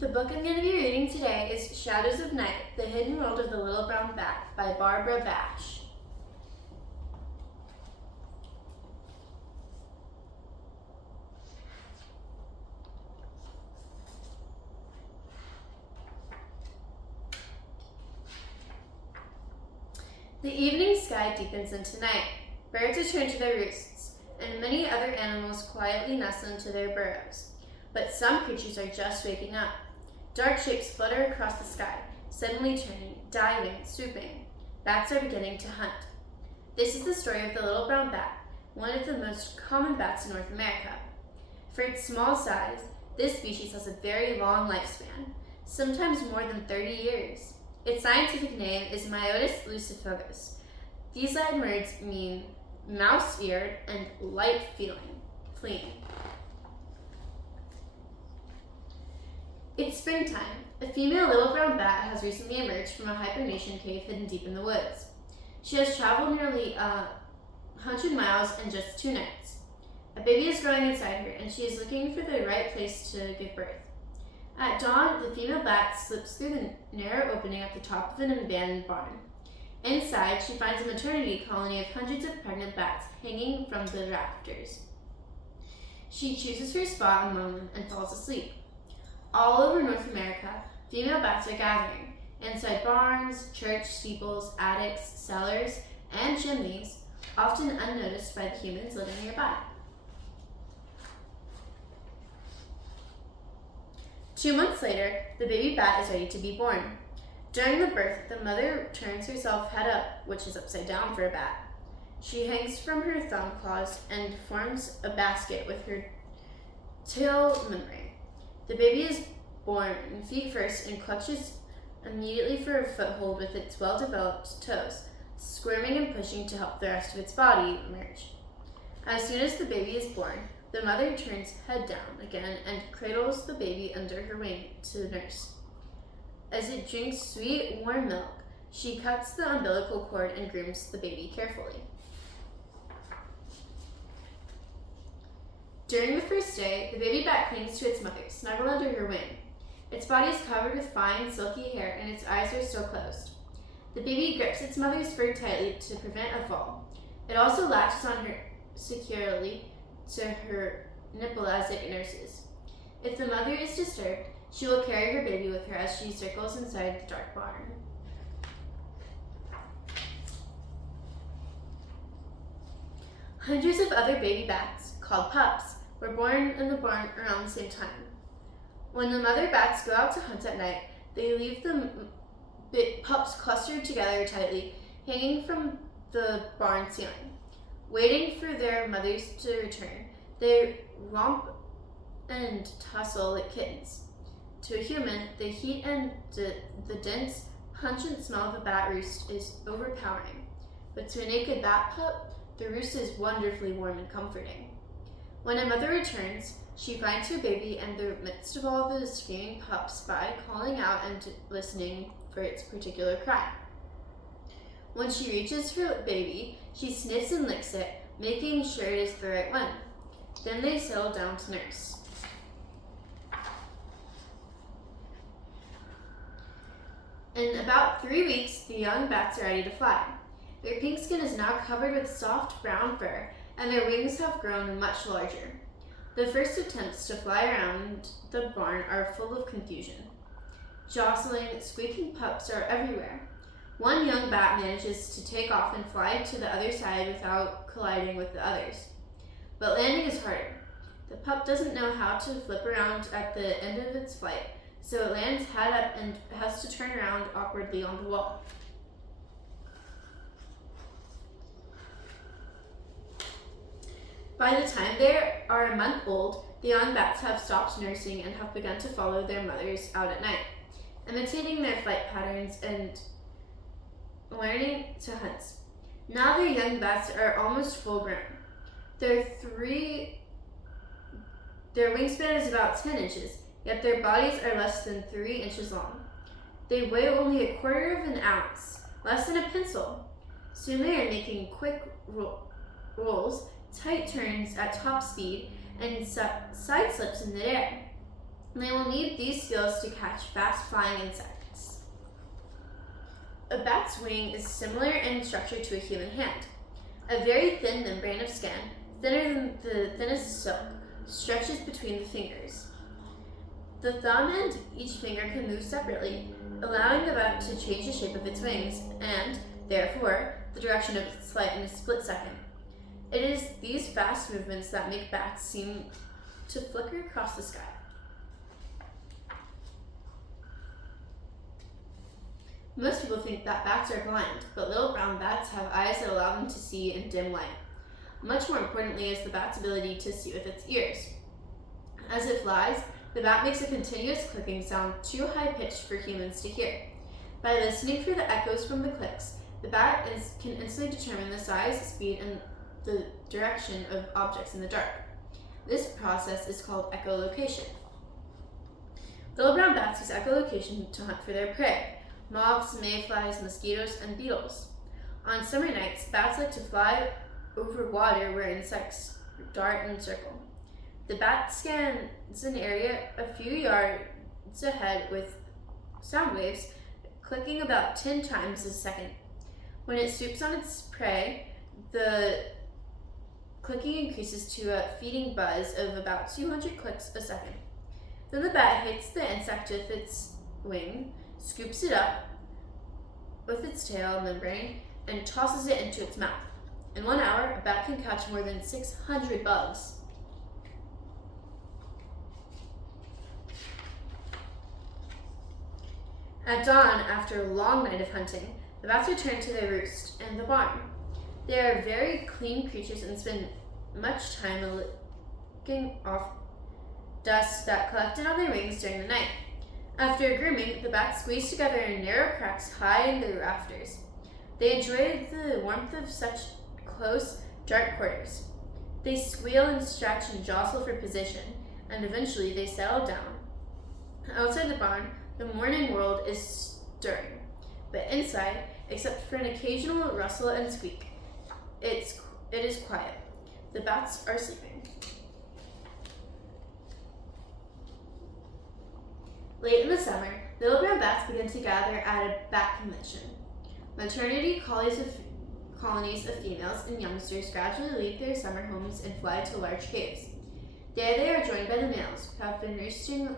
The book I'm going to be reading today is Shadows of Night, The Hidden World of the Little Brown Bat by Barbara Bash. The evening sky deepens into night. Birds return to their roosts, and many other animals quietly nestle into their burrows. But some creatures are just waking up. Dark shapes flutter across the sky, suddenly turning, diving, swooping. Bats are beginning to hunt. This is the story of the little brown bat, one of the most common bats in North America. For its small size, this species has a very long lifespan, sometimes more than 30 years. Its scientific name is Myotis lucifugos. These Latin words mean mouse-eared and light-fleeing. It's springtime. A female little brown bat has recently emerged from a hibernation cave hidden deep in the woods. She has traveled nearly 100 miles in just 2 nights. A baby is growing inside her, and she is looking for the right place to give birth. At dawn, the female bat slips through the narrow opening at the top of an abandoned barn. Inside, she finds a maternity colony of hundreds of pregnant bats hanging from the rafters. She chooses her spot among them and falls asleep. All over North America, female bats are gathering inside barns, church steeples, attics, cellars, and chimneys, often unnoticed by the humans living nearby. 2 months later, the baby bat is ready to be born. During the birth, the mother turns herself head up, which is upside down for a bat. She hangs from her thumb claws and forms a basket with her tail membrane. The baby is born feet first and clutches immediately for a foothold with its well-developed toes, squirming and pushing to help the rest of its body emerge. As soon as the baby is born, the mother turns head down again and cradles the baby under her wing to nurse. As it drinks sweet, warm milk, she cuts the umbilical cord and grooms the baby carefully. During the first day, the baby bat clings to its mother, snuggled under her wing. Its body is covered with fine, silky hair, and its eyes are still closed. The baby grips its mother's fur tightly to prevent a fall. It also latches on her securely to her nipple as it nurses. If the mother is disturbed, she will carry her baby with her as she circles inside the dark barn. Hundreds of other baby bats, called pups, were born in the barn around the same time. When the mother bats go out to hunt at night, they leave the pups clustered together tightly, hanging from the barn ceiling. Waiting for their mothers to return, they romp and tussle like kittens. To a human, the heat and the dense, pungent smell of a bat roost is overpowering. But to a naked bat pup, the roost is wonderfully warm and comforting. When a mother returns, she finds her baby in the midst of all the screaming pups by calling out and listening for its particular cry. When she reaches her baby, she sniffs and licks it, making sure it is the right one. Then they settle down to nurse. In about 3 weeks, the young bats are ready to fly. Their pink skin is now covered with soft brown fur, and their wings have grown much larger. The first attempts to fly around the barn are full of confusion. Jostling, squeaking pups are everywhere. One young bat manages to take off and fly to the other side without colliding with the others. But landing is harder. The pup doesn't know how to flip around at the end of its flight, so it lands head up and has to turn around awkwardly on the wall. By the time they are a month old, the young bats have stopped nursing and have begun to follow their mothers out at night, imitating their flight patterns and learning to hunt. Now their young bats are almost full grown. Their wingspan is about 10 inches, yet their bodies are less than 3 inches long. They weigh only 1/4 of an ounce, less than a pencil. Soon they are making quick rolls, tight turns at top speed, and side slips in midair. They will need these skills to catch fast-flying insects. A bat's wing is similar in structure to a human hand. A very thin membrane of skin, thinner than the thinnest silk, stretches between the fingers. The thumb and each finger can move separately, allowing the bat to change the shape of its wings and, therefore, the direction of its flight in a split second. It is these fast movements that make bats seem to flicker across the sky. Most people think that bats are blind, but little brown bats have eyes that allow them to see in dim light. Much more importantly is the bat's ability to see with its ears. As it flies, the bat makes a continuous clicking sound too high-pitched for humans to hear. By listening for the echoes from the clicks, the bat can instantly determine the size, speed, and the direction of objects in the dark. This process is called echolocation. Little brown bats use echolocation to hunt for their prey: moths, mayflies, mosquitoes, and beetles. On summer nights, bats like to fly over water where insects dart and circle. The bat scans an area a few yards ahead with sound waves clicking about 10 times a second. When it swoops on its prey, the clicking increases to a feeding buzz of about 200 clicks a second. Then the bat hits the insect with its wing, scoops it up with its tail membrane, and tosses it into its mouth. In 1 hour, a bat can catch more than 600 bugs. At dawn, after a long night of hunting, the bats return to their roost in the barn. They are very clean creatures and spend much time licking off dust that collected on their wings during the night. After grooming, the bats squeeze together in narrow cracks high in the rafters. They enjoy the warmth of such close, dark quarters. They squeal and stretch and jostle for position, and eventually they settle down. Outside the barn, the morning world is stirring, but inside, except for an occasional rustle and squeak, it is quiet. The bats are sleeping. Late in the summer, little brown bats begin to gather at a bat convention. Maternity colonies of females and youngsters gradually leave their summer homes and fly to large caves. There they are joined by the males, who have been roosting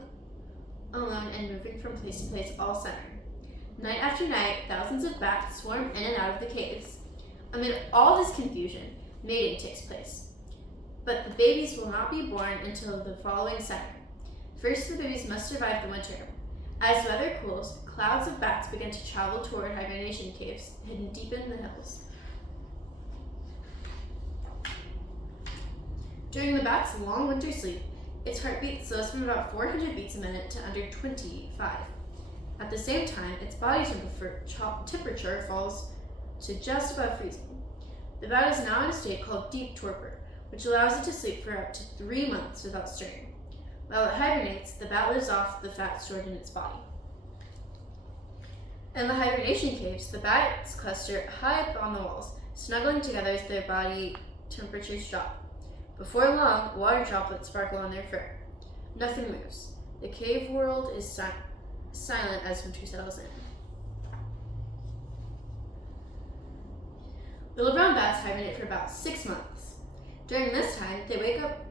alone and moving from place to place all summer. Night after night, thousands of bats swarm in and out of the caves. Amid all this confusion, mating takes place. But the babies will not be born until the following summer. First, the babies must survive the winter. As the weather cools, clouds of bats begin to travel toward hibernation caves hidden deep in the hills. During the bat's long winter sleep, its heartbeat slows from about 400 beats a minute to under 25. At the same time, its body temperature falls to just above freezing. The bat is now in a state called deep torpor, which allows it to sleep for up to 3 months without stirring. While it hibernates, the bat lives off the fat stored in its body. In the hibernation caves, the bats cluster high up on the walls, snuggling together as their body temperatures drop. Before long, water droplets sparkle on their fur. Nothing moves. The cave world is silent as winter settles in. Little brown bats hibernate for about 6 months. During this time, they wake up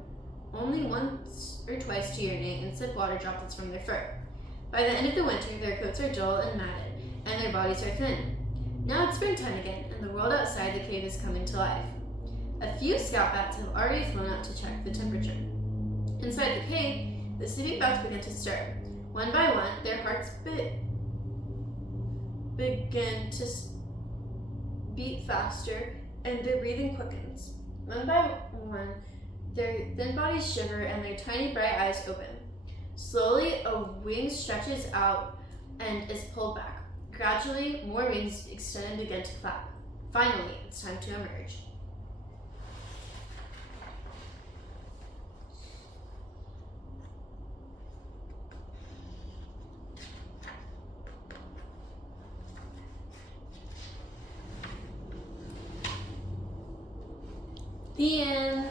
only once or twice to urinate and sip water droplets from their fur. By the end of the winter, their coats are dull and matted, and their bodies are thin. Now it's springtime again, and the world outside the cave is coming to life. A few scout bats have already flown out to check the temperature. Inside the cave, the sleeping bats begin to stir. One by one, their hearts begin to beat faster, and their breathing quickens. One by one, their thin bodies shiver and their tiny bright eyes open. Slowly, a wing stretches out and is pulled back. Gradually, more wings extend and begin to flap. Finally, it's time to emerge. The end.